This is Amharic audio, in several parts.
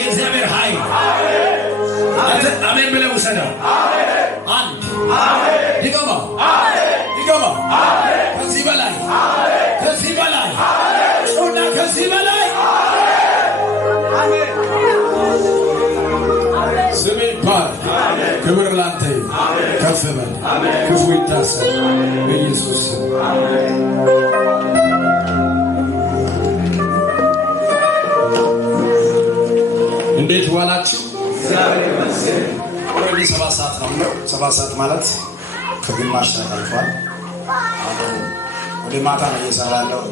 የእግዚአብሔር ኃይል አሜን ብለው ውሰደው። አንድ ይገባ ይገባ ከዚህ በላይ ከዚህ በላይ ጾና ከዚህ በላይ ስሜ ባር ክብር ላንተ ከፍ በል ክፉ ይታሰብ በኢየሱስ እንዴት ዋላችሁ? ወደ 7 ሰዓት ነው። 7 ሰዓት ማለት ከግማሽ ተቀርፏል። ወደ ማታ ነው እየሰራለሁ።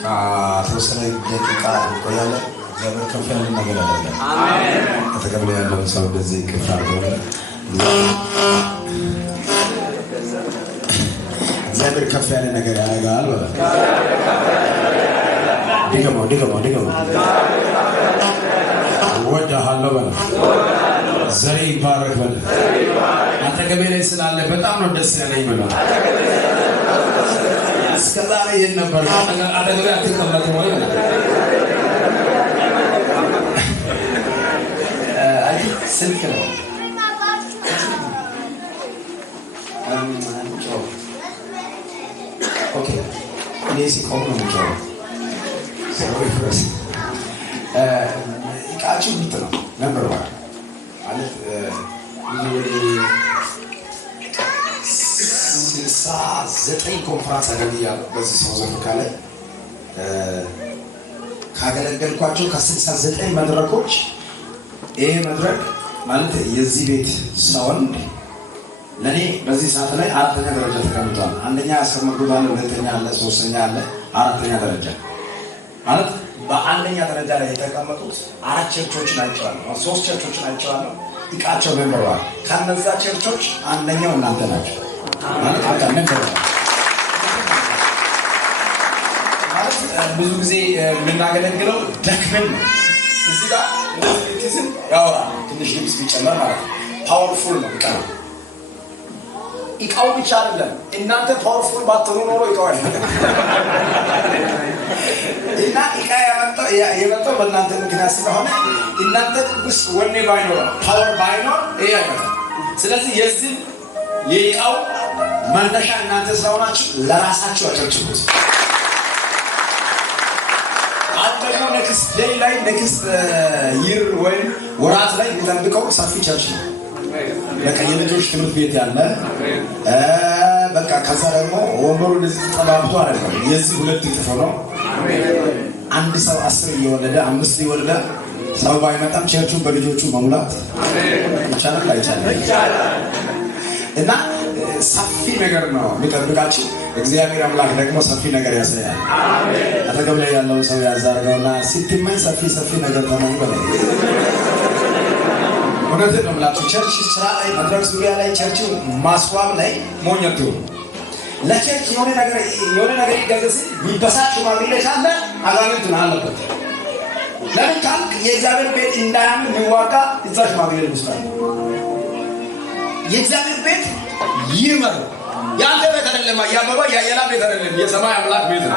ከተወሰነ ደቂቃ እንቆያለን። እግዚአብሔር ከፍ ያለ ነገር ያደርጋል። አሜን። ከተቀበለ ያለውን ሰው እንደዚህ ከፍ አድርጎ እግዚአብሔር ከፍ ያለ ነገር ያደርጋል። ድገመው ወዳሃለሁ በል። ዘሬ ይባረክ በል። አጠገቤ ላይ ስላለ በጣም ነው ደስ ያለኝ በል። እስከ ዛሬ የት ነበር? አጠገቤ አትቀመጥም ወይ? ስልክ ነው። ኦኬ እኔ ሲቆም ነው የምትለው። እቃችሁ ምርጥ ነው። ነበር ማለት ብዙ 69 ኮንፈረንስ አገልግያለሁ በዚህ ሳውዝ አፍሪካ ላይ ካገለገልኳቸው ከ69 መድረኮች ይሄ መድረክ ማለት የዚህ ቤት ሳውንድ ለኔ በዚህ ሰዓት ላይ 4ኛ ደረጃ ተቀምጧል። አንደኛ ያስቀመጥኩት አለ፣ ሁለተኛ አለ፣ ሶስተኛ አለ፣ 4ኛ ደረጃ ማለት በአንደኛ ደረጃ ላይ የተቀመጡት 4 ቸርቾችን አይቼዋለሁ። 3 ቸርቾችን አይቼዋለሁ። እቃቸው መንበረዋል። ከነዛ ቸርቾች አንደኛው እናንተ ናቸው ማለት አቃ መንበረዋል። ማለት ብዙ ጊዜ የምናገለግለው ደክመን ነው። እዚህ ጋር እንደዚህ ያወራ ትንሽ ልብስ ቢጨመር ማለት ነው። ፓወርፉል ነው እቃው ብቻ አይደለም። እናንተ ፓወርፉል ባትሆኑ ኖሮ እቃው አይደለም። እና እቃ የመጣው በእናንተ ምክንያት ስለሆነ እናንተ ውስጥ ወኔ ባይኖር ፓወር ባይኖር ይሄ አይመጣም። ስለዚህ የዚህ የእቃው መነሻ እናንተ ስለሆናችሁ ለራሳችሁ አጨብጭቡት። አንደኛው ኔክስት ዴይ ላይ ኔክስት ይር ወይም ወራት ላይ የሚጠብቀው ሰፊ ቸርች ነው። በቃ የልጆች ትምህርት ቤት ያለ በቃ ከዛ ደግሞ ወንበሩ እንደዚህ ተጠባብቶ አይደለም። የዚህ 2 እጥፍ ነው። አንድ ሰው 10 እየወለደ 5 እየወለደ ሰው ባይመጣም ቸርቹን በልጆቹ መሙላት ይቻላል አይቻልም? እና ሰፊ ነገር ነው የሚጠብቃችሁ። እግዚአብሔር አምላክ ደግሞ ሰፊ ነገር ያሳያል። አጠገብ ላይ ያለው ሰው ያዛርገውና ስትመኝ ሰፊ ነገር ተመኝ በለ። ወደዚህ ነው የምላችሁ። ቸርች ስራ ላይ መድረክ ዙሪያ ላይ ቸርች ማስዋብ ላይ ሞኝቱ ለቸርች የሆነ ነገር ይገዛስ ይበሳጭ ሽማግሌ ካለ አጋንንት ነው አለበት። ለምን ካልክ የእግዚአብሔር ቤት እንዳያምን የሚዋጋ እዛ ሽማግሌ ይመስላል። የእግዚአብሔር ቤት ይመር ያንተ ቤት አይደለም። ያበባ ያየላ ቤት አይደለም። የሰማይ አምላክ ቤት ነው።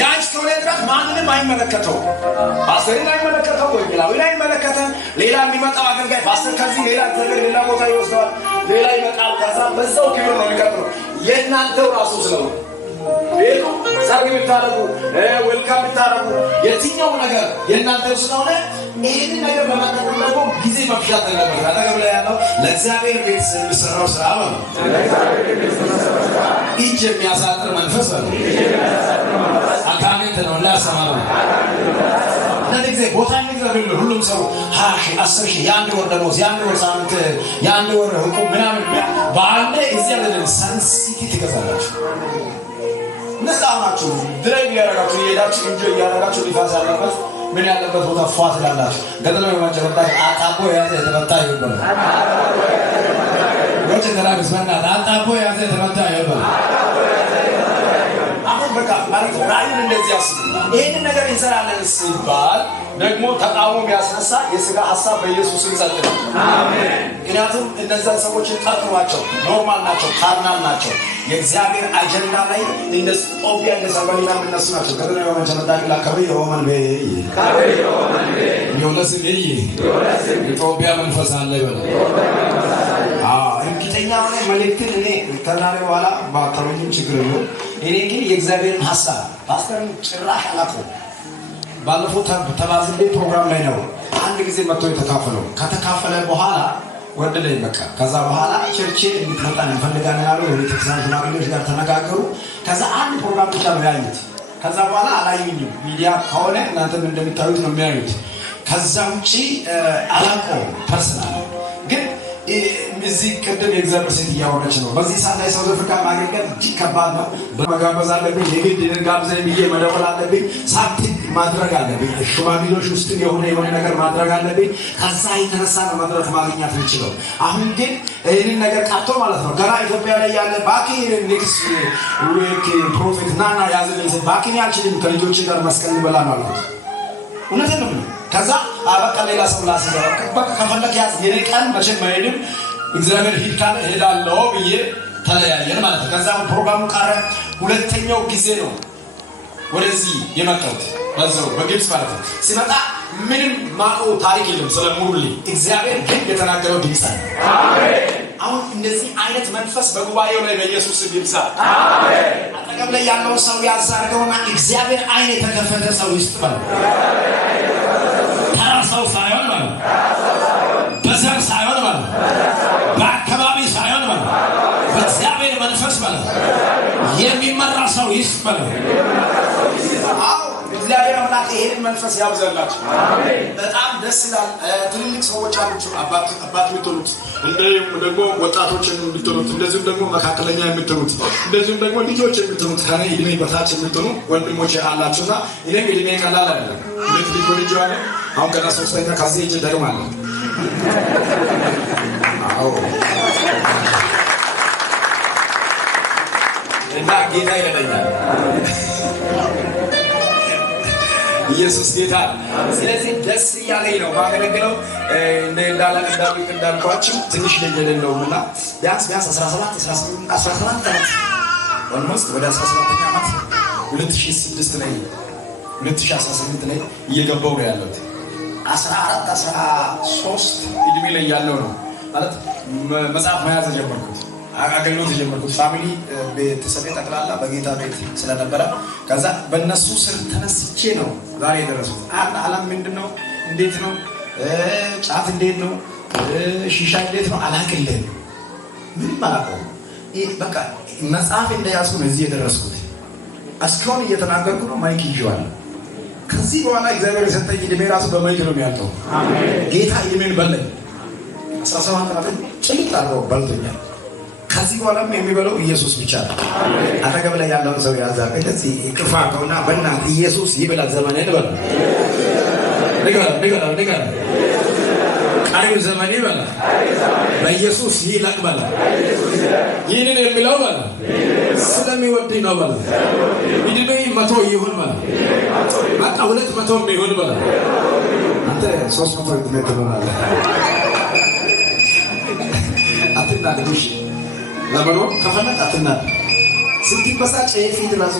ያንቺ ከሆነ ድረስ ማንንም አይመለከተው። ፓስተርን አይመለከተው ወይ ሌላውን አይመለከተም። ሌላ የሚመጣው አገልጋይ ፓስተር ከዚህ ሌላ ነገር ሌላ ቦታ ይወስዳል። ሌላ ይመጣል። ከዛ በዛው ክብር ነው የሚቀጥለው። የእናንተው ራሱ ስለሆነ ቤቱ ሰርግ ብታረጉ ዌልካም ብታረጉ የትኛው ነገር የእናንተው ስለሆነ ይህንን ነገር በመጠቀም ደግሞ ጊዜ መፍሻት አለበት። አጠገብ ላይ ያለው ለእግዚአብሔር ቤት የሚሰራው ስራ ነው። እጅ የሚያሳጥር መንፈስ ነው። አጋንንት ነው ላሰማ ነው። ለዚህ ጊዜ ቦታ ይዘብሉ ሁሉም ሰው 20,000 10,000 የአንድ ወር ደሞዝ የአንድ ወር ሳምንት የአንድ ወር ሁቁም ምናምን ባለ እዚህ ያለ ሰንሲቲቪቲ ትገዛላችሁ። ነፃ ናችሁ። ድራይቭ ያደርጋችሁ የሄዳችሁ እንጆ ያደርጋችሁ ሊፋስ ያለበት ምን ያለበት ቦታ ፏት ላላችሁ ገደለ በማጨበጣ አጣቦ ያዘ የተመታ ይበል ወጭ ተራብስ በእናትህ አጣቦ ያዘ የተመታ ይበል። አሁን በቃ ማለት ራእዩን እንደዚህ ያስቡ። ይሄንን ነገር እንሰራለን ሲባል ደግሞ ተቃውሞ ያስነሳ የሥጋ ሐሳብ በኢየሱስም ጸጥ ነው። አሜን። ምክንያቱም እነዛ ሰዎች ጠቅሟቸው ኖርማል ናቸው፣ ካርናል ናቸው። የእግዚአብሔር አጀንዳ ላይ እንደ ጦቢያ እንደ ሰባሊና እነሱ ናቸው። ከደረ ወመን ተመጣጣላ ከበይ ወመን ዮናስ በይ ጦቢያ መንፈስ አለ ይበል። እንግዲኛ ሆነ መልእክትን እኔ ከዛሬ በኋላ ባተሮኝም ችግር ነው። እኔ ግን የእግዚአብሔርን ሐሳብ ፓስተርን ጭራሽ አላውቀውም። ባለፈው ተባዝቤ ፕሮግራም ላይ ነው አንድ ጊዜ መጥቶ የተካፈለው። ከተካፈለ በኋላ ወደደኝ በቃ። ከዛ በኋላ ቸርቼ እንድትመጣ እንፈልጋለን አሉ። የቤተክርስቲያን ሽማግሌዎች ጋር ተነጋገሩ። ከዛ አንድ ፕሮግራም ብቻ ነው ያዩት። ከዛ በኋላ አላዩኝም። ሚዲያ ከሆነ እናንተም እንደምታዩት ነው የሚያዩት። ከዛ ውጪ አላውቀውም ፐርሰናል። ግን እዚህ ቅድም የእግዚአብሔር ሴት እያወረች ነው። በዚህ ሰዓት ላይ ሳውዝ አፍሪካ ማገልገል እጅግ ከባድ ነው። መጋበዝ አለብኝ፣ የግድ ጋብዘኝ ብዬ መደወል አለብኝ፣ ሳት ማድረግ አለብኝ፣ ሽማግሌዎች ውስጥ የሆነ ነገር ማድረግ አለብኝ። ከዛ የተነሳ ነው መድረክ ማግኘት የምችለው። አሁን ግን ይህንን ነገር ቀርቶ ማለት ነው ገና ኢትዮጵያ ላይ ያለ ባኪ ኔክስት ዊክ ፕሮፌት ናና ያዘልኝ ባኪ አልችልም ከልጆች ጋር መስቀል እንበላ ነው አልኩት። እውነቴን ነው። ከዛ አበቃ ሌላ ሰው ላስይዘው በቃ ከፈለክ ያዝ የኔ ቀን መቼም አይሄድም እግዚአብሔር ሂድ ካለ ሄዳለሁ ብዬ ተለያየን ማለት ነው። ከዛ ፕሮግራሙ ቀረ። ሁለተኛው ጊዜ ነው ወደዚህ የመጣሁት በዛው በግብጽ ማለት ነው። ሲመጣ ምንም ማቀው ታሪክ የለም ስለሙሉሊ እግዚአብሔር ግን የተናገረው ድምጽ አለ። አሜን። አሁን እንደዚህ አይነት መንፈስ በጉባኤው ላይ በኢየሱስ ስም ይብዛ። አሜን። አጠገብ ላይ ያለው ሰው ያዛርገውና እግዚአብሔር አይን የተከፈተ ሰው ይስጥበል። ሰው ሳይሆን ማለት በዘር ሳይሆን ማለት በአካባቢ ሳይሆን ማለት በእግዚአብሔር መንፈስ ማለት የሚመራ ሰው ይስበል። አዎ እግዚአብሔር አምላክ ይሄን መንፈስ ያብዛላችሁ። አሜን። በጣም ደስ ይላል። ትልልቅ ሰዎች አሉት አባት የምትሉት እንደም ደግሞ ወጣቶች የምትሉት እንደዚህም ደግሞ መካከለኛ የምትሉት እንደዚህም ደግሞ ልጆች የምትሉት ከኔ እድሜ በታች የምትሉ ወንድሞች አላችሁና እኔም እድሜ ቀላል አይደለም። ልጅ አለ አሁን ገና ሶስተኛ ከዚህ እጅ ደግማለሁ። አዎ እና ጌታ ይረዳኛል። ኢየሱስ ጌታ። ስለዚህ ደስ እያለኝ ነው ማገለግለው። እንዳልኳችሁ ትንሽ ልጅ የሌለውና ቢያንስ 17 ዓመት ኦልሞስት ወደ 17ኛ ዓመት 2006 ላይ 2018 ላይ እየገባው ነው ያለሁት። 14 13 እድሜ ላይ ያለው ነው ማለት መጽሐፍ መያዝ ጀመርኩት። አገልግሎት ጀመርኩት። ፋሚሊ ቤተሰብ ጠቅላላ በጌታ ቤት ስለነበረ ከዛ በእነሱ ስር ተነስቼ ነው ዛሬ የደረሱት። ዓለም ምንድነው? እንዴት ነው? ጫት እንዴት ነው? ሺሻ እንዴት ነው? አላቅልህም። ምንም አላውቀውም። በቃ መጽሐፍ እንደያዝኩ ነው እዚህ የደረስኩት። እስካሁን እየተናገርኩ ነው። ማይክ ይዤዋለሁ። ከዚህ በኋላ እግዚአብሔር የሰጠኝ እድሜ ራሱ በማይክ ነው የሚያልቀው። ጌታ እድሜን በለኝ። 17 ዓመት ጭልጥ አድርጎ በልቶኛል። ከዚህ በኋላም የሚበለው ኢየሱስ ብቻ ነው። አጠገብ ላይ ያለውን ሰው ያዛል። እንደዚህ ቅፋቀውና በእናትህ ኢየሱስ ይብላል ዘመኔን በል። ንገረው ቀሪው ዘመኔ በል በኢየሱስ ይለቅ በል። ይህንን የሚለው በል ስለሚወድኝ ነው በል። እድሜ 100 ይሁን በል። በቃ 200 ይሁን በል። አንተ 300 እድሜ ትሆናለህ። አትናደድሽ ለመኖር ከፈለግ አትናደድ። ስትበሳጭ ፊት ራሱ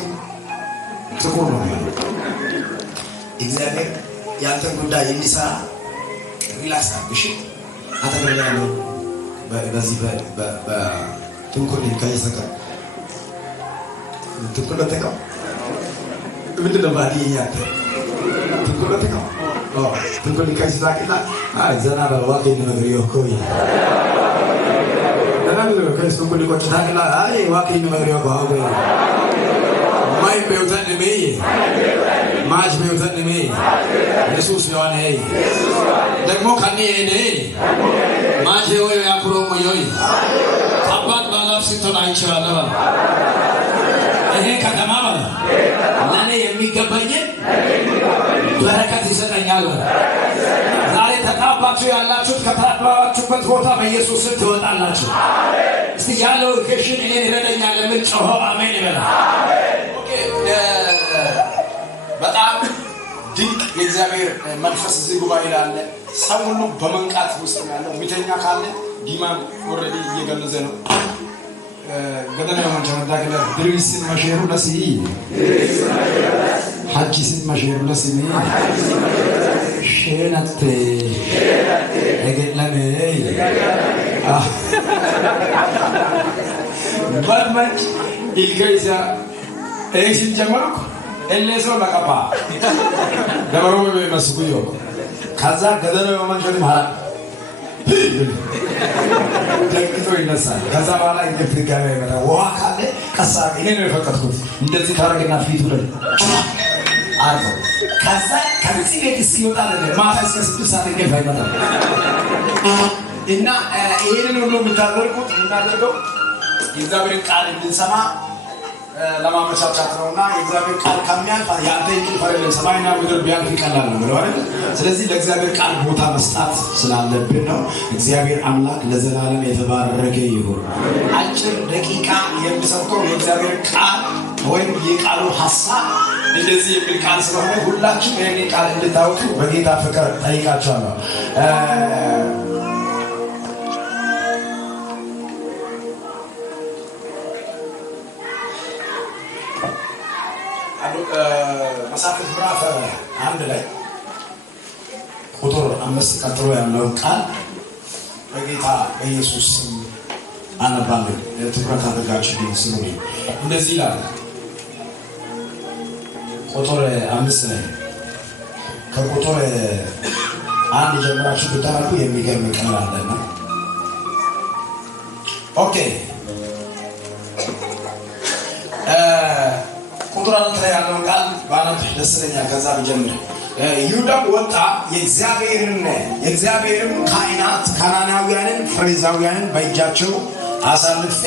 ጥቁር ነው። እግዚአብሔር ያንተን ጉዳይ እንዲሰራ ሪላክስ አድርግሽ። አተገኛለሁ በዚህ በትንኩል ከይሰከ ትንኩል በተቀው ምንድን ነው ባዲያ ትንኩል በተቀው ትንኩል ከይሰከ ዘና በዋቄ ነገር ይወኮይ ከሱ ኩል ቆጭታላ አይ ዋቂኝ መግሪያው ባው ማይ በውተን ሜ ማጅ በውተን ሜ ኢየሱስ ያኔ ደግሞ ከኔ እኔ ማጅ ሆይ ያኩሮ ሞይ አባት ባላፍ ሲቶና ይችላል። ይሄ ከተማ ማለት ለኔ የሚገባኝ በረከት ይሰጠኛል። ዛሬ ተጣባችሁ ያላችሁት ከታባችሁበት ቦታ በኢየሱስ ስም ትወጣላችሁ። እስቲ ያለው ኬሽን እኔን ይረዳኛል ለምን ጮሆ አሜን ይበል። ኦኬ የእግዚአብሔር መንፈስ እዚህ ጉባኤ ላይ አለ። ሰው ሁሉ በመንቃት ውስጥ ነው ያለው። ሚተኛ ካለ ዲማን ኦልሬዲ እየገለጸ ነው። ገደና መንጀራዳከለ ድሪስን ማሸሩ ለሲ ሐጂስን ማሸሩ ለሲ ሸናት እገለመ ባድማች ኢልከይሳ ኤክሲን ጀመርኩ ኤሌሶ ለቀባ ደበሮ በመስጉዮ ካዛ ገደና መንጀራ ማለት ደክቶ ይነሳል። ከዛ በኋላ እንግዲህ ይመጣ ውሃ ካለ ቀሳ እኔ ነው የፈቀድኩት እንደዚህ ታረግና ፊቱ ላይ አርጎ ከዛ ከዚህ ቤት ሲወጣ ማታ እስከ 6 ሰዓት ይገፋ እና ይሄንን ሁሉ የምታደርጉት እናደርገው የእግዚአብሔርን ቃል እንድንሰማ ለማመቻቻት ነውና የእግዚአብሔር ቃል ከሚያልፍ ያንተ ይፈረደ ሰማይና ምድር ቢያልፍ ይቀላል ነው ብለው አይደል? ስለዚህ ለእግዚአብሔር ቃል ቦታ መስጣት ስላለብን ነው። እግዚአብሔር አምላክ ለዘላለም የተባረከ ይሁን። አጭር ደቂቃ የሚሰጠው የእግዚአብሔር ቃል ወይም የቃሉ ሐሳብ እንደዚህ የሚል ቃል ስለሆነ ሁላችሁም ይሄን ቃል እንድታውቁ በጌታ ፍቅር ጠይቃችኋለሁ። መሳፍንት ምዕራፍ 1 ላይ ቁጥር 5 ቀጥሎ ያለው ቃል በጌታ በኢየሱስ ስም አነባለሁ። ትኩረት አድርጋችሁ ስሙ። እንደዚህ ይላል። ቁጥር 5 ላይ ከቁጥር 1 ጀምራችሁ ብታነቡ የሚገርም ቃል አለና ኦኬ ቁጥር 1 ላይ ያለው ቃል ባናት ደስ ይለኛል። ከዛ ቢጀምር ይሁዳም ወጣ የእግዚአብሔርም ካህናት ካናናውያንን ፈሪዛውያንን በእጃቸው አሳልፌ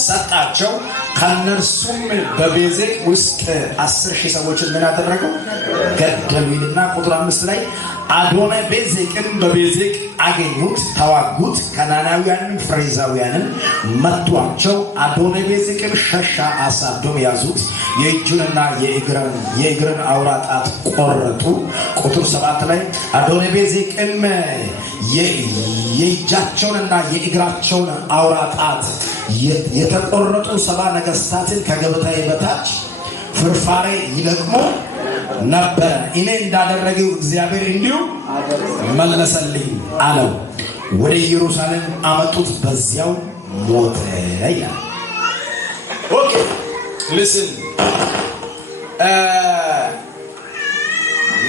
ሰጣቸው። ከነርሱም በቤዜቅ ውስጥ 10,000 ሰዎችን ምን አደረገው? ገደሉና ቁጥር 5 ላይ አዶነ ቤዜቅን በቤዜቅ አገኙት፣ ተዋጉት። ካናናውያንን ፈሪዛውያንን መቷቸው። አዶነ ቤዜቅን ሸሻ፣ አሳደው ያዙት። የእጁንና የእግርን አውራ ጣት ቆረጡ። ቁጥር 7 ላይ አዶነ ቤዜቅም የእጃቸውንና የእግራቸውን አውራ ጣት የተቆረጡ 70 ነገሥታትን ከገበታዬ በታች ፍርፋሬ ይለቅሙ ነበር። እኔ እንዳደረገው እግዚአብሔር እንዲሁ መለሰልኝ አለው። ወደ ኢየሩሳሌም አመጡት፣ በዚያው ሞተ ይላል። ኦኬ ሊስን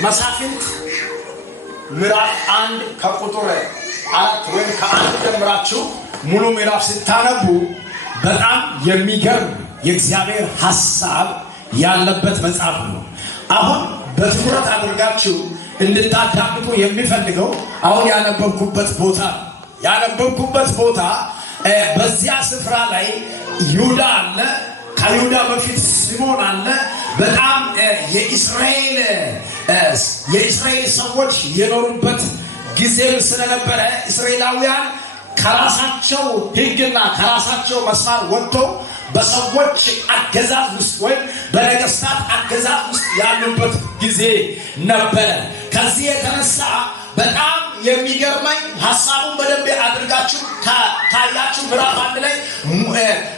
መሳፍንት ምዕራፍ 1 ከቁጥር 4 ወይም ከ1 ጀምራችሁ ሙሉ ምዕራፍ ስታነቡ በጣም የሚገርም የእግዚአብሔር ሐሳብ ያለበት መጽሐፍ ነው። አሁን በትኩረት አድርጋችሁ እንድታዳምጡ የሚፈልገው አሁን ያነበብኩበት ቦታ በዚያ ስፍራ ላይ ይሁዳ አለ። ከይሁዳ በፊት ሲሞን አለ። በጣም የእስራኤል ሰዎች የኖሩበት ጊዜ ስለነበረ እስራኤላውያን ከራሳቸው ሕግና ከራሳቸው መስመር ወጥተው በሰዎች አገዛዝ ውስጥ ወይም በነገስታት አገዛዝ ውስጥ ያሉበት ጊዜ ነበረ። ከዚህ የተነሳ በጣም የሚገርመኝ ሐሳቡን በደንብ አድርጋችሁ ታያችሁ። ምዕራፍ 1 ላይ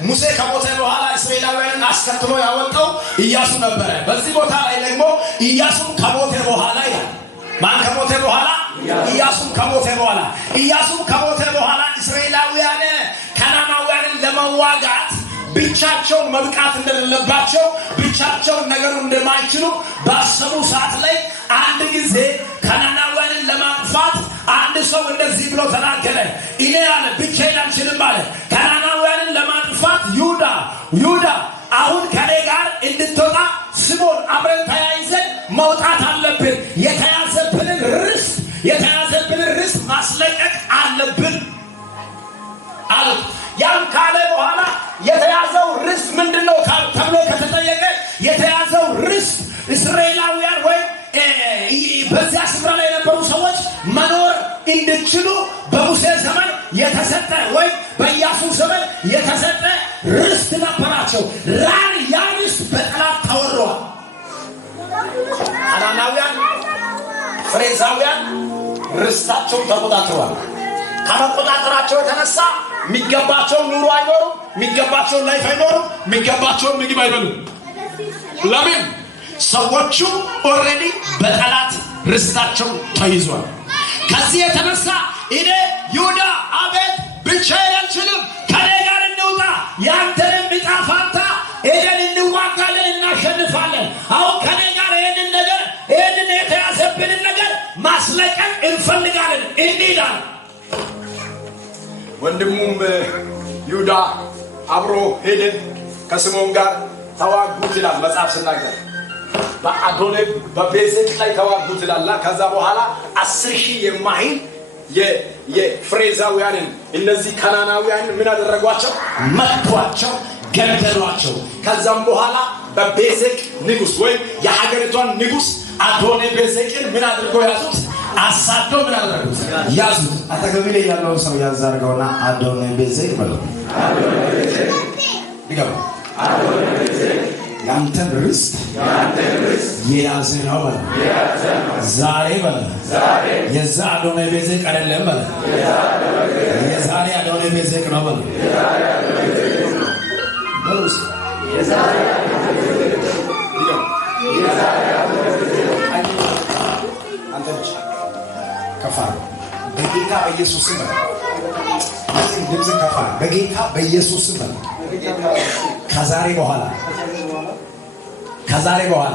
ሙሴ ከሞተ በኋላ እስራኤላውያንን አስከትሎ ያወጣው ኢያሱ ነበረ። በዚህ ቦታ ላይ ደግሞ ኢያሱ ከሞተ በኋላ ማን ከሞተ በኋላ? ኢያሱ ከሞተ በኋላ እስራኤላውያን ከነዓናውያንን ለመዋጋት ብቻቸውን መብቃት እንደሌለባቸው ብቻቸውን ነገሩን እንደማይችሉ ባሰቡ ሰዓት ላይ አንድ ጊዜ ከነዓናውያንን ለማጥፋት አንድ ሰው እንደዚህ ብሎ ተናገረ። እኔ አለ ብቻዬን አልችልም አለ። ከነዓናውያንን ለማጥፋት ይሁዳ አሁን ከኔ ጋር እንድትወጣ ስሞን አብረን ተያይዘን መውጣት አለብን። የተያዘብንን ርስት ማስለቀቅ አለብን አሉት። ያን ካለ በኋላ የተያዘው ርስት ምንድነው ተብሎ ከተጠየቀ የተያዘው ርስት እስራኤላውያን ወይም በዚያ ስፍራ ላይ የነበሩ ሰዎች መኖር እንዲችሉ በሙሴ ዘመን የተሰጠ ወይም በኢያሱ ዘመን የተሰጠ ርስት ነበራቸው። ያ ርስት በጠላት ተወሯል። ፍሬዛውያን ርስታቸውን ተቆጣጥረዋል። ከመቆጣጠራቸው የተነሳ የሚገባቸውን ኑሮ አይኖሩም፣ የሚገባቸውን ላይፍ አይኖሩም፣ የሚገባቸውን ምግብ አይበሉም። ለምን? ሰዎቹ ኦልሬዲ በጠላት ርስታቸው ተይዟል። ከዚህ የተነሳ እኔ ይሁዳ አቤት ብቻዬን አልችልም፣ ከኔ ጋር እንውጣ፣ ያንተንም ዕጣ ፈንታ ሄደን እንዋጋለን፣ እናሸንፋለን። አሁን ከኔ ጋር ይህንን የተያዘብንን ነገር ማስለቀቅ እንፈልጋለን እንዲላል። ወንድሙም ይሁዳ አብሮ ሄደ፣ ከስምዖን ጋር ተዋጉት ይላል መጽሐፍ ሲናገር። በአዶኔ በቤዜቅ ላይ ተዋጉት ይላል። ከዛ በኋላ 10,000 የማይል የፍሬዛውያንን እነዚህ ከናናውያን ምን አደረጓቸው? መቷቸው፣ ገደሏቸው። ከዛም በኋላ በቤዜቅ ንጉስ ወይም የሀገሪቷን ንጉስ አዶኔ ቤዜቅን ምን አድርገው ያዙት? አሳዶ ምን አደረጉት? ያዙት። አጠገብ ላይ ያለው ሰው ያዛርገውና አዶኔ ቤዜቅ በለው። አዶኔ ቤዜቅ ይገባ። አዶኔ ቤዜቅ ያንተን ርስት የያዘ ነው በለው። ዛሬ በለው የዛ አዶኔ ቤዜቅ አይደለም በለው። የዛሬ አዶኔ ቤዜቅ ነው በለው። በጌታ በኢየሱስ ስም ድምፅ ከፋ። በጌታ በኢየሱስ ስም ከዛሬ በኋላ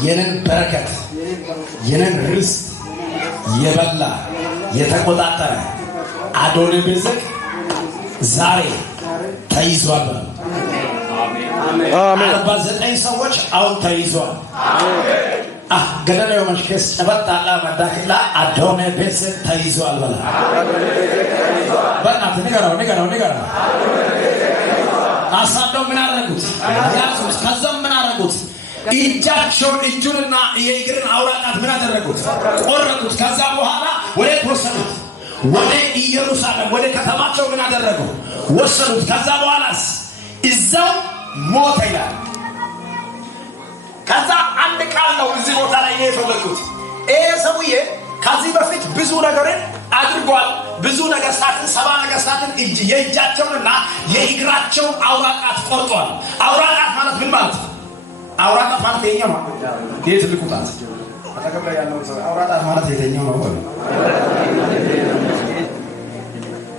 የነን በረከት የነን ርስት የበላ የተቆጣጠረ አዶኔ ቤዜቅ ዛሬ ተይዟል። አሜን። 49 ሰዎች አሁን ተይዟል። ገደለ የመሽከስ ጨበጣላ መዳክላ አዶኔ ቤዜቅ ተይዟል በላ። በእናትህ ንገረው። አሳደው ምን አደረጉት? ያዙት። ከዛም ምን አደረጉት? እጁንና የእግርን አውራጣት ምን አደረጉት? ቆረጡት። ከዛ በኋላ ወደ ወሰዱት፣ ወደ ኢየሩሳሌም ወደ ከተማቸው ምን አደረጉ? ወሰዱት። ከዛ በኋላስ እዛው ሞተ ይላል። ከዛ አንድ ቃል ነው እዚህ ቦታ ላይ የፈለኩት። ይሄ ሰውዬ ከዚህ በፊት ብዙ ነገርን አድርጓል። ብዙ ነገስታትን 70 ነገስታትን የእጃቸውንና የእግራቸውን አውራጣት ቆርጧል። አውራጣት ማለት ምን ማለት ነው? አውራጣት ማለት የኛ ነው። ይሄ ትልቁ ጣት አጠገብ ላይ ያለው ሰው አውራጣት ማለት የትኛው ነው? ወይ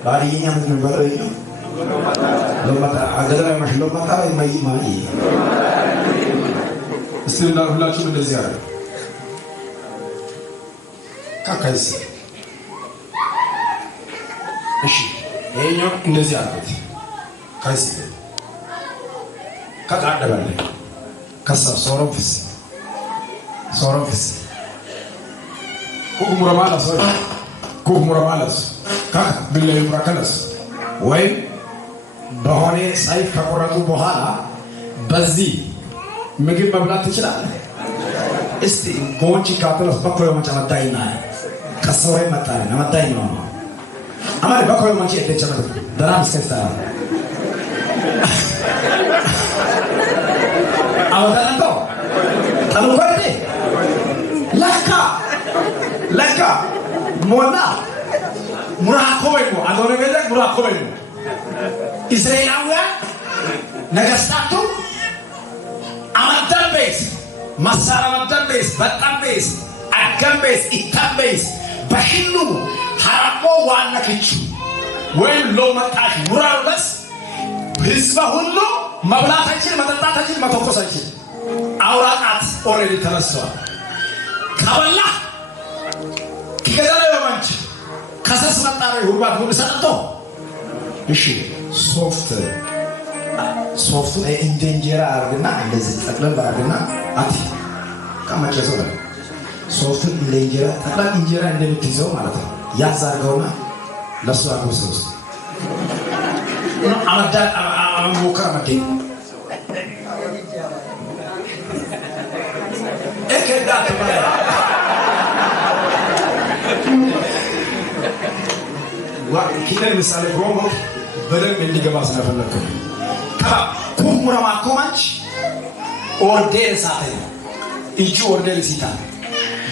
ባሪኛ ምን ነበር? ለማታ አገራ ማሽሎ ማታ ማይ እስቲ ሁላችሁም እንደዚህ አለ ካካይስ እሺ ይሄኛው እንደዚህ አልኩት። ካይስ ካቃደባለ ከሰብ ሶሮፍስ ኩሙራማላስ ካካ ብለይ ብራከለስ ወይ በሆነ ሳይፍ ከቆረጡ በኋላ በዚህ ምግብ መብላት ትችላለህ? እስቲ ጎንቺ ካተለስ በኮዮ መጨመዳይና ከሰውሬ መጣሪ ነመዳይ ነው አማሪ በኮዮ ማንቺ እደጨመደ ደራም ስከስታ አወጣንቶ ታልቆርዴ ለካ ሞና ሙራኮይ ነው አዶኔ ቤዜቅ ሙራኮይ ነው። እስራኤላውያን ነገስታቱ አማዳቤስ ማሳራማዳቤስ በጣቤስ አገምቤስ ኢታቤስ በሽሉ ሐራቆ ዋነክቹ ወይም ሎመጣሽ ሙራውለስ ህዝበ ሁሉ መብላታችን መጠጣታችን መተኮሳችን አውራጣት ኦሬዲ ተነስተዋል። ከበላ ከገደለ ወንጭ ከሰስ መጣሪ ሁሉባት ሁሉ ሰጥቶ እሺ ሶፍቱ እንደ እንጀራ አርግና እንደዚህ ጠቅለል አርግና አቲ ከመጨሰው ነው። ሶፍቱ እንደ እንጀራ ጠቅለል እንጀራ እንደምትይዘው ማለት ነው። ያዛርገውና ለሱ አቆሰውስ አመዳ አሞከራ መጤ እከዳት ማለት ኪደን ምሳሌ ሮሞ በደንብ እንዲገባ ስለፈለኩ ኩሙራማ ኮማች ኦርዴር ሳተ እጁ ኦርዴር ሲታ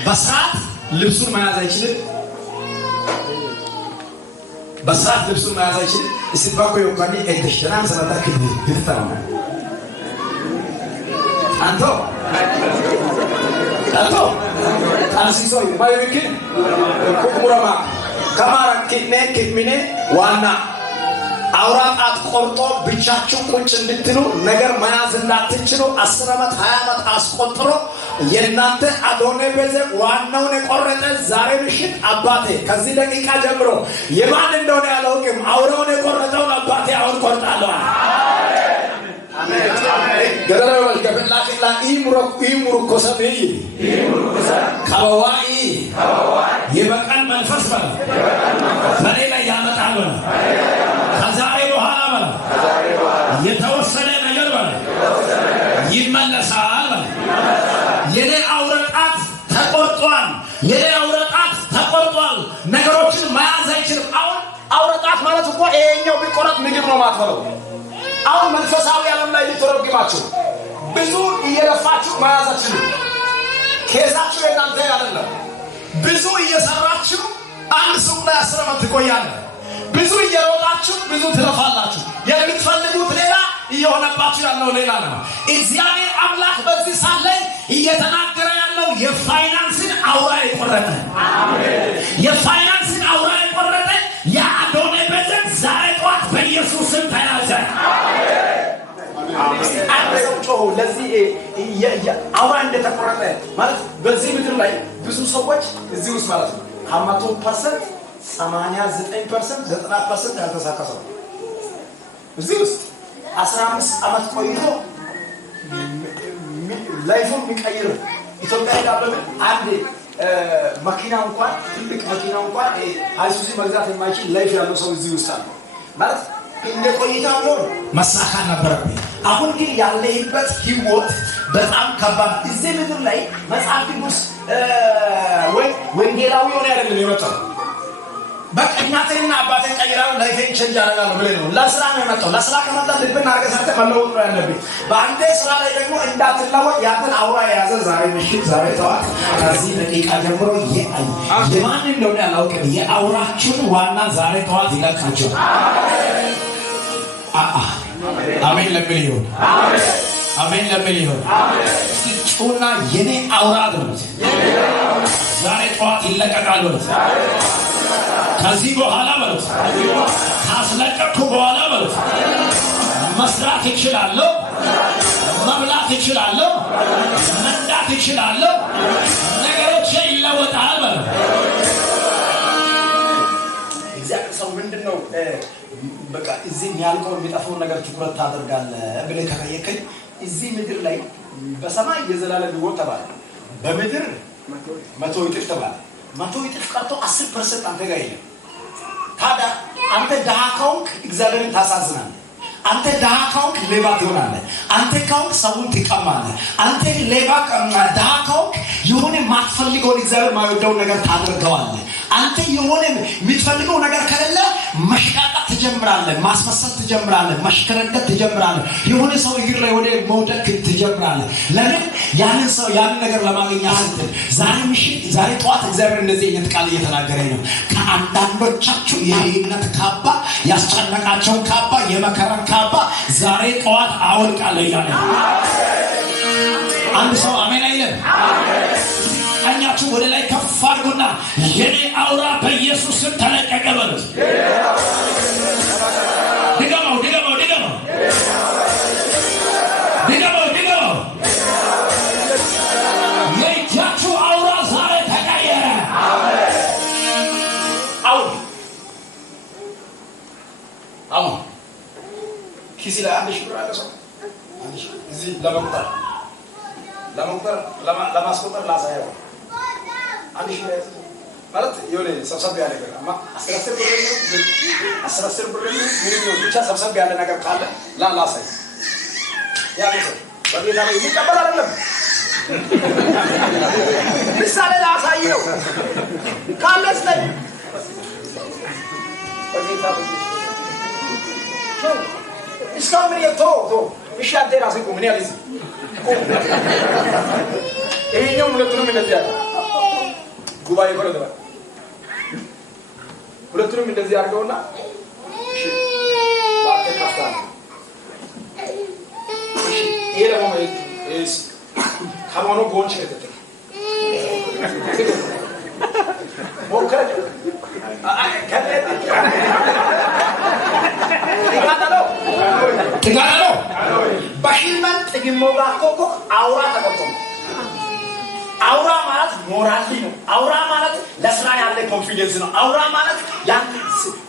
በስርዓት ልብሱን መያዝ አይችልም። በስርዓት ልብሱን መያዝ አይችልም። እስባኮ ይወካኒ አይተሽተናል ሰላታ ክትታማ አንቶ አንሲሶ ማይሪክ ኩሙራማ ከማራ ክትሚኔ ዋና አውራጣት ቆርጦ ብቻችሁ ቁጭ እንድትሉ ነገር መያዝ እንዳትችሉ 10 ዓመት 20 ዓመት አስቆጥሮ የእናንተ አዶኔ ቤዘቅ ዋናውን የቆረጠ ዛሬ ምሽት አባቴ ከዚህ ደቂቃ ጀምሮ የማን እንደሆነ ያላውቅም አውራውን የቆረጠውን አባቴ አሁን ቆርጣለሁ። ገረረው ከበላሽላ ኢሙሩ ኮሰብ ካዋይ የበቀል መንፈስ በኔ ላይ ያመጣል በለ ከዛሬ በኋላ በለ የተወሰነ ነገር በለ ይመለሳል በለ የኔ አውረጣት ተቆርጧል። የኔ አውረጣት ተቆርጧል። ነገሮችን መያዝ አይችልም። አሁን አውረጣት ማለት እኮ ይሄኛው ቢቆረጥ ምግብ ነው ማትበለው። አሁን መንፈሳዊ ዓለም ላይ ሊተረጉማችሁ ብዙ እየለፋችሁ መያዛችሁ ከዛችሁ የናንተ አይደለም። ብዙ እየሰራችሁ አንድ ሱቅ ላይ 10 ዓመት ትቆያለህ። ብዙ እየሮጣችሁ ብዙ ትለፋላችሁ። የምትፈልጉት ሌላ እየሆነባችሁ ያለው ሌላ ነው። እግዚአብሔር አምላክ በዚህ ሳለ እየተናገረ ያለው የፋይናንስን አውራ የቆረጠ አሜን። የፋይናንስን አውራ የቆረጠ የአዶኔ ቤዘቅ ዛሬ ጠዋት በኢየሱስ ስም ተያዘ። አሜን። ለዚህ አውራ እንደተቆረጠ ማለት በዚህ ምድር ላይ ብዙ ሰዎች እዚህ ውስጥ ማለት ነው 100% 89% 90% ያልተሳካሰው እዚህ ውስጥ 15 ዓመት ቆይቶ ላይፉን የሚቀይር ኢትዮጵያ ያለው አንድ መኪና እንኳን ትልቅ መኪና እንኳን አይሱዚ መግዛት የማይችል ላይፍ ያለው ሰው እዚህ ውስጥ አለ ማለት እንደ ቆይታው ነው መሳካት ነበረብኝ። አሁን ግን ያለህበት ህይወት በጣም ከባድ እዚህ ምድር ላይ መጽሐፍ ቅዱስ ወንጌላዊ ሆነ አይደለም የመጣው በቃ እናቴና አባቴን ቀይራው ላይፌን ቼንጅ አደርጋለሁ ብለህ ነው። ለስራ ነው የመጣው። ለስራ ከመጣ ልብን አድርገህ ሰርተህ መለወጥ ነው ያለብህ። በአንዴ ስራ ላይ ደግሞ እንዳትለወጥ ያንተን አውራ የያዘ ዛሬ ምሽት ዛሬ ጠዋት ከዚህ ደቂቃ ጀምሮ የማን እንደሆነ ያላውቅም የአውራችሁን ዋና ዛሬ ጠዋት ይለቃችሁ። አሜን ለሚል ይሁን። አሜን ለሚል ይሁን። ጩና የኔ አውራ አድርጉት። ዛሬ ጠዋት ይለቀቃል በሉት። ከዚህ በኋላ በሉት ካስለቀቅኩ በኋላ በሉት መስራት ይችላለሁ፣ መብላት ይችላለሁ፣ መንዳት ይችላለሁ፣ ነገሮች ይለወጣል በሉት። እግዚአብሔር ሰው ምንድነው በቃ እዚህ የሚያልቀው የሚጠፋውን ነገር ትኩረት ታደርጋለህ ብለህ ከጠየቀኝ እዚህ ምድር ላይ በሰማይ የዘላለም ሕይወት ተባለ፣ በምድር 100 እጥፍ ተባለ። 100 እጥፍ ቀርቶ 10% አንተ ጋር የለም። ታዲያ አንተ ደሃ ከሆንክ እግዚአብሔርን ታሳዝናለህ። አንተ ደሃ ከሆንክ ሌባ ትሆናለህ። አንተ ከሆንክ ሰውን ትቀማለህ። አንተ ሌባ ደሃ ከሆንክ የሆነ ማትፈልገውን እግዚአብሔር ማይወደውን ነገር ታደርገዋለህ። አንተ የሆነ የምትፈልገው ነገር ከሌለ መሽቃቃት ትጀምራለህ፣ ማስመሰል ትጀምራለህ፣ መሽከረከት ትጀምራለህ። የሆነ ሰው እግር ላይ ወደ መውደቅ ትጀምራለህ። ለምን? ያንን ሰው ያንን ነገር ለማግኘት ስትል ዛሬ ምሽት ዛሬ ጠዋት እግዚአብሔር እንደዚህ አይነት ቃል እየተናገረኝ ነው። ከአንዳንዶቻችሁ የድህነት ካባ ያስጨነቃቸውን ካባ የመከራን ካባ ዛሬ ጠዋት አወልቃለሁ እያለ አንድ ሰው አሜን አይልም? ቀኛችሁ ወደ ላይ ከፍ አድርጉና የኔ አውራ በኢየሱስ ስም ተለቀቀ በሉት። ድገመው ድገመው ድገመው ድገመው ድገመው። የእጃችሁ አውራ ዛሬ ተቀየረ። አሁን ኪስ ላይ 1000 ብር አለ ሰው 1000 እዚህ ለማስቆጠር ላሳየው 1000 ብር ማለት የሆነ ሰብሰብ ያለ ነገር አማ 10 ብር ነው 10 ብር ነው ምንም ብቻ ሰብሰብ ያለ ነገር ካለ ላሳይ ያ ነው በጌታ ላይ የሚቀበል አይደለም። ምሳሌ ላሳየው ካለስ ላይ በጌታ እስካሁን የቶ እሺ አንተ ራስህ ምን ያለኝ ይሄኛው ሁለቱንም እንደዚህ ያለ ጉባኤ ቆረጠ ሁለቱንም እንደዚህ አድርገውና እሺ ባከ ካፍታ እሺ ይሄ ደግሞ እስ ካሞኖ ጎንች ከተተ ሞከረ ጥጋለው በሽልማን ጥግሞጋ ኮኮ አውራ ተቆጥቶ አውራ ማለት ሞራሊ ነው። አውራ ማለት ለስራ ያለ ኮንፊደንስ ነው። አውራ ማለት ያን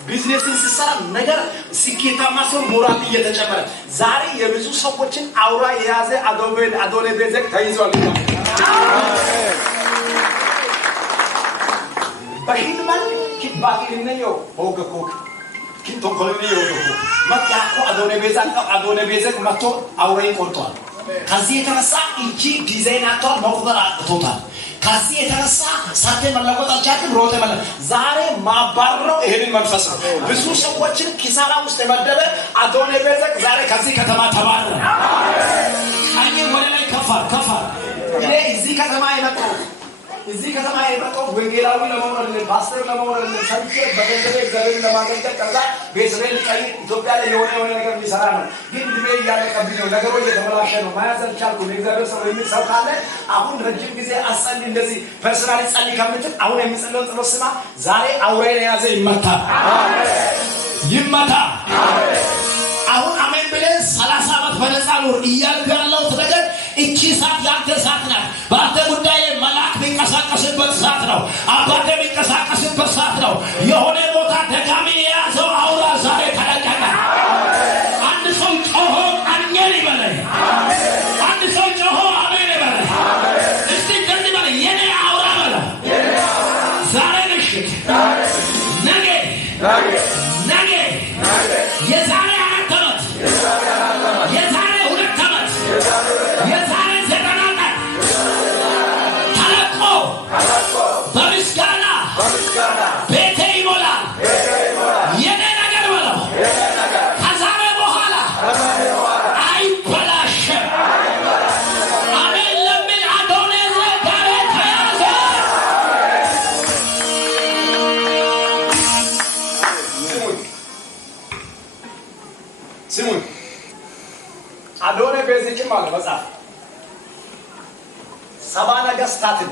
ቢዝነስን ሲሰራ ነገር ስኬታማ ሰው ሞራሊ እየተጨመረ ዛሬ የብዙ ሰዎችን አውራ የያዘ አዶኔ ቤዘክ ተይዟል። በሽልማን ኪባኪነዮ ሆገኮ ኪንቶኮልኒዮ ሆገኮ ማኪያኮ አዶኔ ቤዘክ መጥቶ አውራይ ቆርጧል። ከዚህ የተነሳ እንጂ ዲዛይናቷን መቁጠር አጥቶታል። ከዚህ የተነሳ ሳቴ መለቆጥ አልቻልኩም ሮቴ ዛሬ ማባረው ይሄንን መንፈስ ነው። ብዙ ሰዎችን ኪሳራ ውስጥ የመደበ አዶኔ ቤዘክ ዛሬ ከዚህ ከተማ ተባረረ። ካኝ ወደ ላይ ከፋር እኔ እዚህ ከተማ የመጣው ወንጌላዊ ለመሆን ፓስተር ለመሆን ሰንቼ በገንዘቤ እግዚአብሔርን ለማገልገል ከዛ ቤተሰቤን ቀይ ኢትዮጵያ ላይ የሆነ ነገር የሚሰራ ነው። ግን ድሜ እያለቀብኝ ነው። ነገሩ እየተበላሸ ነው። ማያዝ አልቻልኩም። የእግዚአብሔር ሰው የሚል ሰው ካለ አሁን ረጅም ጊዜ አስጸልይ እንደዚህ ፐርሰናሊ ጸልይ ከምትል አሁን የሚጸልየውን ጸሎት ስማ። ዛሬ አውሬን የያዘ ይመታ። አሁን አሜን ብለህ 30 ዓመት በነፃ ኑር እያልኩ ያለሁት ነገር እቺ ሰዓት ያንተ ሰዓት ናት። በአንተ ጉዳይ መልአክ የሚንቀሳቀስበት ሰዓት ነው። አባቴ የሚንቀሳቀስበት ሰዓት ነው። የሆነ ቦታ ደጋሚ የያዘው አውራ ዛሬ ተለቀቀ። አንድ ሰው ጮሆ አሜን ይበለኝ። አንድ ሰው ጮሆ አሜን ይበለኝ። እስቲ እንደዚህ በለኝ፣ የኔ አውራ በለው። ዛሬ ምሽት ነገ የዛሬ 4 ዓመት የዛሬ 2 ዓመት የዛሬ 90 ቀን ተለቆ በምስጋና ቤቴ ይሞላል። የኔ ነገር በለው ከዛሬ በኋላ አይበላሽም። አሜን ለሚል አዶኔ ጋር ተያዘ። ስሙን አዶኔ ቤዝክም አለ መጽሐፍ 70 ነገሥታትን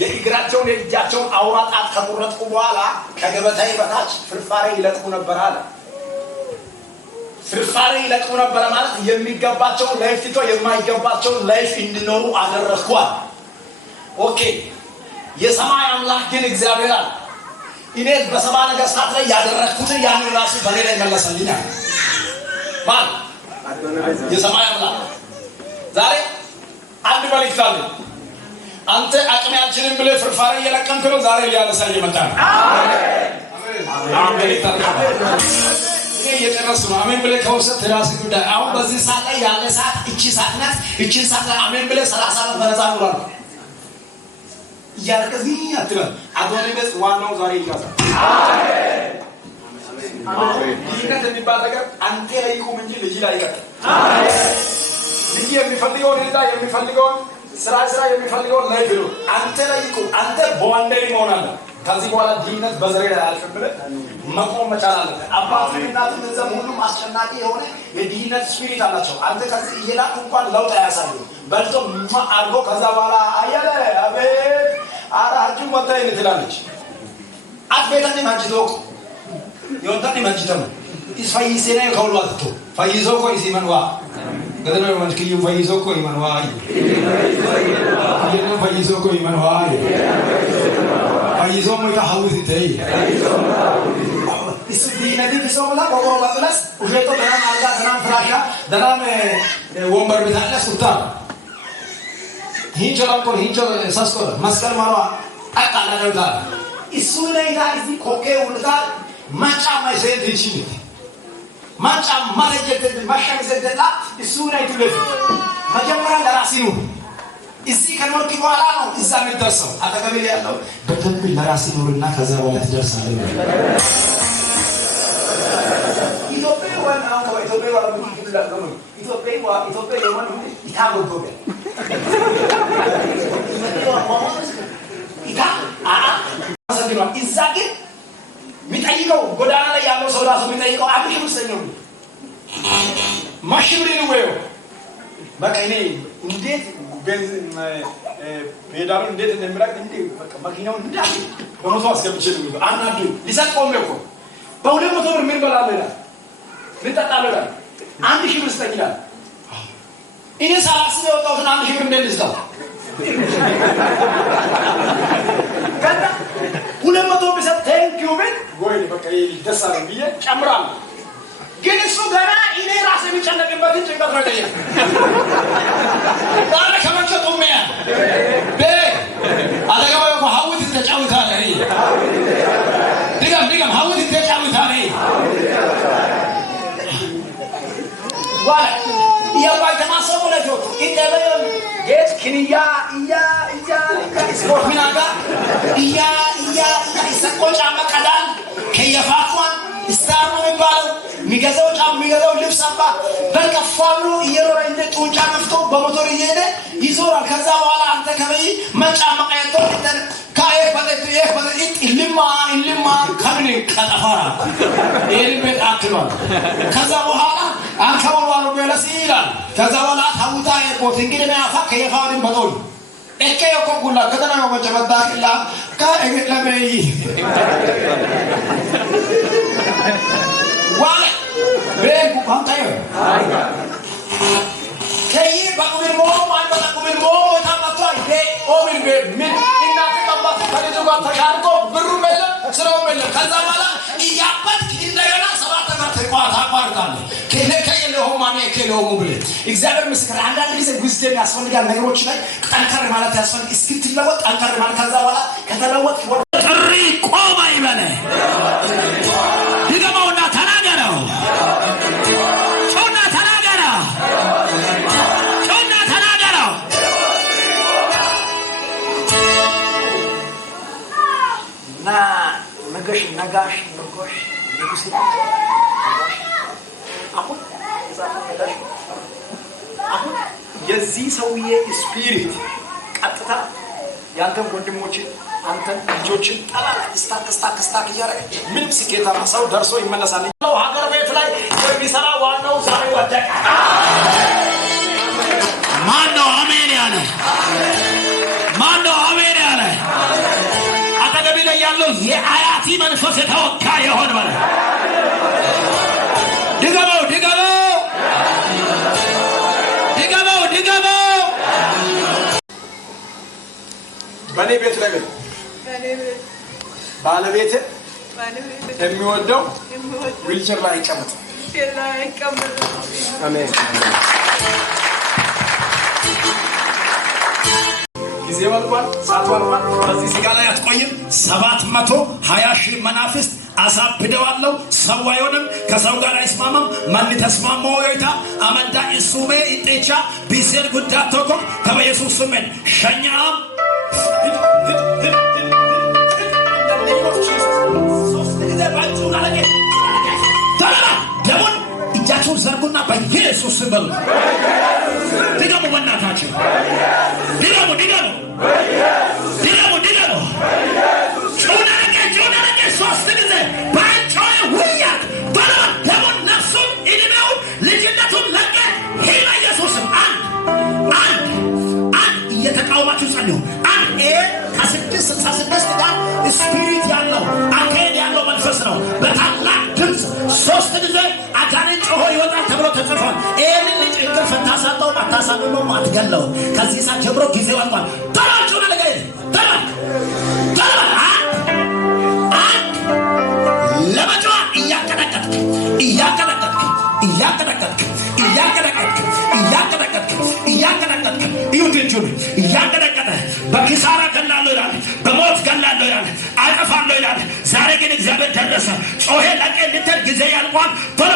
የእግራቸውን የእጃቸውን አውራ ጣት ከቆረጥኩ በኋላ ከገበታዬ በታች ፍርፋሬ ይለቅሙ ነበር አለ። ፍርፋሬ ይለቅሙ ነበር ማለት የሚገባቸውን ላይፍ ትቶ የማይገባቸውን ላይፍ እንዲኖሩ አደረግኳል። ኦኬ የሰማይ አምላክ ግን እግዚአብሔር አለ እኔ በ70 ነገሥታት ላይ ያደረግኩትን ያን ራሱ በኔ ላይ መለሰልኛል። ማን? የሰማይ አምላክ። ዛሬ አንድ መልእክት አለ። አንተ አቅም ያልችልም ብለህ ፍርፋሬ እየለቀምክ ነው። ዛሬ ሊያነሳ እየመጣ ነው። አሜን። ይሄ እየጨረሱ ነው። አሜን ብለህ ከወሰድክ የራስህ ጉዳይ። አሁን በዚህ ሰዓት ላይ ያለ ሰዓት እቺ ሰዓት ናት። እቺን ሰዓት ላይ አሜን ብለህ 30 ዓመት በነፃ ኑሯል እያልከኝ አትበል። አዶኔ ቤዝ ዋናው ዛሬ ይያዛል። ልጅነት የሚባል ነገር አንተ ላይ ይቁም እንጂ ልጅ ላይ ይቀጥል። ልጅ የሚፈልገውን ህንፃ የሚፈልገውን ስራ የሚፈልገውን ላይ ብሎ አንተ ላይ ይቁም። አንተ በዋንደሪ መሆን አለ። ከዚህ በኋላ ልጅነት በዘሬ ላይ አልፈም ብለህ መቆም መቻል አለ። አባቱና እናቱ ዘም ሁሉም አስጨናቂ የሆነ የልጅነት ስፒሪት አላቸው። አንተ ከዚህ እየላክ እንኳን ለውጥ አያሳዩ በልቶ አድርጎ ከዛ በኋላ አያለ አቤት አራጁ ወጣይ እንትላለች አትቤታኒ ማጅቶክ የወጣኒ ማጅተም ኢስፋይሴና ከውሏትቶ ፈይዞኮ ኢሲመንዋ ገደለ ወንድክዩ ፈይዞኮ ኢመንዋ ይሄ ፈይዞኮ ኢመንዋ ፈይዞ ሞይታ ሀውት ተይ እስዲነዲ ቢሶላ ቆቆሮ ባጥላስ ውሸቶ ደናም አልጋ ደናም ፍራሻ ደናም ወንበር ቢታለስ ቁጣ ሂንቾላኮ ሂንቾ ሳስኮ መስቀል ማሯ አቃላ ነውታ እሱ ላይ ታዚ ኮኬ ውልታ ማጫ ማይሰል ይችላል ማጫ ማለጀት ማሻም ዘደታ እሱ ላይ ትለፍ መጀመሪያ ለራሲ ነው እዚህ ከኖርክ በኋላ ነው እዛ የሚደርሰው አጠገብ ያለው በደንብ ለራሲ ኖርና ከዛ በኋላ ትደርሳለህ። ኢትዮጵያ ዋናው ኢትዮጵያ ዋናው ኢትዮጵያ የሆነ ይታወቃል። ነው እዛ ግን ሚጠይቀው ጎዳና ላይ ያለው ሰው ራሱ ሚጠይቀው አብሽ ሙስተኛው ማሽብሪ ነው ወይ በቃ እኔ እንዴት ፔዳሉ እንዴት እንደምራቅ እንዴ በቃ ማኪናው እንዳለ በሞቶ አስገብቼ ነው አናዱ ሊሰቀው ነው በ200 ብር ምን በላለ ይላል ልጠጣለ ይላል 1000 ብር ስጠኝ ይላል እኔ ሳላስበው ወጣው 1000 ብር እንደልስታው ከዛ 200 ብር ታንኪዩ ምን ወይ በቃ ይደሳል ብዬ ጨምራለሁ ግን እሱ ገና እኔ ራሴ የሚጨነቅበት ጭንቀት ነው ያለው ባለ ከመጨጡ ምን አደጋው እኮ ሀውት ተጫውታለ ድጋም ሀውት ተጫውታለ ዋላ ያባይ ተማሰቡ ለጆት ኢንደለም ጌት ክንያ ስፖርት ሚናጋ ይሰቆጫ መቀዳል ከየፋቷ ስታሩ የሚባለው ሚገዛው ጫም ሚገዛው ልብስ አባ በልቀፋሉ እየሮረ እንደ ጡንቻ ከፍቶ በሞተር እየሄደ ይዞራል ከዛ በኋላ አንተ ከበይ መጫ መቀየቶ ኢልማ ከምን ቀጠፋራ ይሄን ቤት አክሏል ከዛ በኋላ አንከባዋሉ በለስ ይላል ከዛ በኋላ ታውታ የቦት እንግዲህ ማፋ ከየፋውን በጦል እከ የቆቁላ ከተናው በጨበዳቅላ ከእግለበይ ዋለ ቤጉ ባንታዩ ከይ ባቁልሞ አንበላቁልሞ ታማቷል ኦሚል ምን እናት ቀባስ ከልጅዋ ተሻርቆ ብሩ መለ ስራው መለ ከዛ በኋላ ያባት እንደገና ሰባት ተቋታ አቋርጣለ ከለከየለው ማኔ ከለው ሙብለ እግዚአብሔር ምስክር አንዳንድ ጊዜ ጉዝደም ያስፈልጋል ነገሮች ላይ ጠንከር ማለት ያስፈልግ እስክትለወጥ ጠንከር ማለት ከዛ በኋላ ከተለወጥ ጥሪ ቆማ ይበለ ይገባውና ተናገረው ና ነጋሽ ንጉስ አሁን የዚህ ሰውዬ ስፒሪት ቀጥታ ያንተን ወንድሞችን አንተን ልጆችን ጠላላ ስታክ እያደረገ ምንም ስኬታማ ሰው ደርሶ ይመለሳል ሀገር ቤት ላይ የሚሰራ ዋናው ዛሬ ወደቀ ማነው አሜን ያለ አጠገብ ላይ ያለው የአያቲ መንፈስ የተወካ ይሆን ማለት ድገመው በኔ ቤት ላይ ባለቤት የሚወደው ዊልቸር ላይ ይቀመጥ አሜን ጊዜው አልቋል ሰዓቱ አልቋል በዚህ ስጋ ላይ አትቆይም 720,000 መናፍስት አሳብደዋለሁ ሰው አይሆንም ከሰው ጋር አይስማማም ማን ተስማማው ይታ አመንዳ ኢሱሜ ኢጤቻ ቢሰል ጉዳቶኮ ከበኢየሱስ ስም ሸኛም ደሞን እጃችሁን ዘርጉና በኢየሱስ ስም በሉ ድገሙ በእናታችሁ ድገሙ ጩናረቄ ሶስት ጊዜ በአንጮዬ ውያት በላ ደሞን ነፍሱን እድሜውን ልጅነቱን ለቀ ሂድ በኢየሱስም አንድ እየተቃወማችሁ ጸልዩ አንድ ከ666 ጋር ስፒሪት ያለው አካሄድ ያለው መንፈስ ነው በታላቅ ድምፅ ሶስት ጊዜ አጋንንት ጮሆ ይወጣል ተብሎ ተጽፏል ይህንን ልጅ እንቅልፍ ታሳጣው አታሳብበው አትገለው ከዚህ ሰዓት ጀምሮ ጊዜው አልቋል ተራጩ ነገ ለመጫዋ እያቀጠቀጥክ ይውትጁን እያቀጠቀጠ በኪሳራ ገላለሁ ይላል በሞት ገላለሁ ይላል አጠፋለሁ ይላል ዛሬ ግን እግዚአብሔር ደረሰ ጮሄ ለቀ ልተር ጊዜ ያልቋል ተራ